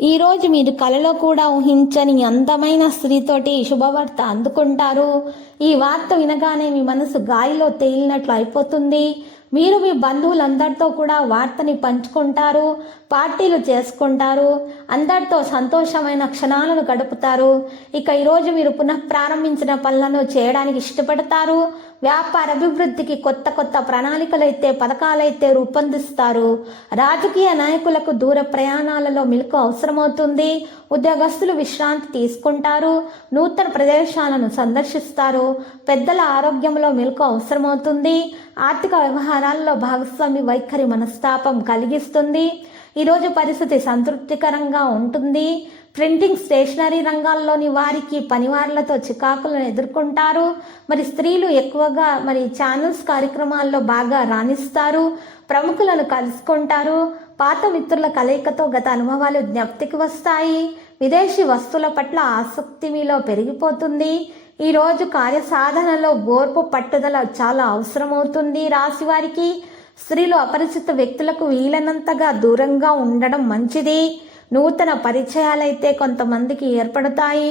ఈరోజు మీరు కలలో కూడా ఊహించని అందమైన స్త్రీతోటి శుభవార్త అందుకుంటారు. ఈ వార్త వినగానే మీ మనసు గాలిలో తేలినట్లు అయిపోతుంది. మీరు మీ బంధువులందరితో కూడా వార్తని పంచుకుంటారు పార్టీలు చేసుకుంటారు అందరితో సంతోషమైన క్షణాలను గడుపుతారు. ఇక ఈరోజు మీరు పునః ప్రారంభించిన పనులను చేయడానికి ఇష్టపడతారు. వ్యాపార అభివృద్ధికి కొత్త కొత్త ప్రణాళికలైతే పథకాలైతే రూపొందిస్తారు. రాజకీయ నాయకులకు దూర ప్రయాణాలలో మిల్కు అవసరమవుతుంది. ఉద్యోగస్తులు విశ్రాంతి తీసుకుంటారు. నూతన ప్రదేశాలను సందర్శిస్తారు. పెద్దల ఆరోగ్యంలో మెలకు అవసరమవుతుంది. ఆర్థిక వ్యవహారాల్లో భాగస్వామి వైఖరి మనస్తాపం కలిగిస్తుంది. ఈరోజు పరిస్థితి సంతృప్తికరంగా ఉంటుంది. ప్రింటింగ్ స్టేషనరీ రంగాల్లోని వారికి పనివార్లతో చికాకులను ఎదుర్కొంటారు. మరి స్త్రీలు ఎక్కువగా మరి ఛానల్స్ కార్యక్రమాల్లో బాగా రాణిస్తారు. ప్రముఖులను కలుసుకుంటారు. పాత మిత్రుల కలయికతో గత అనుభవాలు జ్ఞప్తికి వస్తాయి. విదేశీ వస్తువుల పట్ల ఆసక్తి మీలో పెరిగిపోతుంది. ఈరోజు కార్యసాధనలో ఓర్పు పట్టుదల చాలా అవసరమవుతుంది రాశి వారికి స్త్రీలు అపరిచిత వ్యక్తులకు వీలైనంతగా దూరంగా ఉండడం మంచిది. నూతన పరిచయాలైతే కొంతమందికి ఏర్పడతాయి.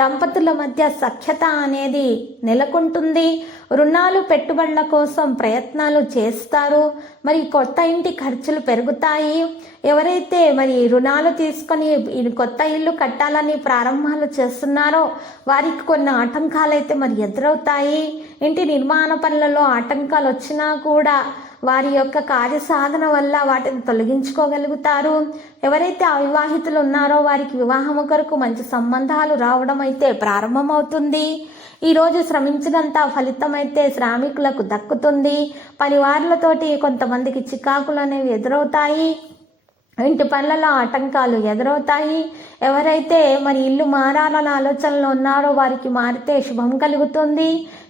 దంపతుల మధ్య సఖ్యత అనేది నెలకొంటుంది. రుణాలు పెట్టుబడుల కోసం ప్రయత్నాలు చేస్తారు. మరి కొత్త ఇంటి ఖర్చులు పెరుగుతాయి. ఎవరైతే మరి రుణాలు తీసుకొని కొత్త ఇల్లు కట్టాలని ప్రారంభాలు చేస్తున్నారో వారికి కొన్ని ఆటంకాలు అయితే మరి ఎదురవుతాయి. ఇంటి నిర్మాణ పనులలో ఆటంకాలు వచ్చినా కూడా వారి యొక్క కార్యసాధన వల్ల వాటిని తొలగించుకోగలుగుతారు. ఎవరైతే అవివాహితులు ఉన్నారో వారికి వివాహము కొరకు మంచి సంబంధాలు రావడం అయితే ప్రారంభమవుతుంది. ఈరోజు శ్రమించినంత ఫలితం అయితే శ్రామికులకు దక్కుతుంది. పనివారులతోటి కొంతమందికి చికాకులు అనేవి ఎదురవుతాయి. ఇంటి పనులలో ఆటంకాలు ఎదురవుతాయి. ఎవరైతే మరి ఇల్లు మారాలన్న ఆలోచనలో ఉన్నారో వారికి మారితే శుభం కలుగుతుంది.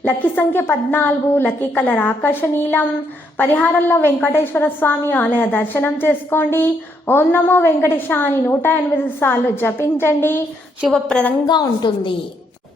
లక్కీ సంఖ్య పద్నాలుగు లక్కీ కలర్ ఆకర్షణీలం పరిహారంలో వెంకటేశ్వర స్వామి ఆలయ దర్శనం చేసుకోండి. ఓం నమో వెంకటేశ అని నూట ఎనిమిది సార్లు జపించండి. శుభప్రదంగా ఉంటుంది.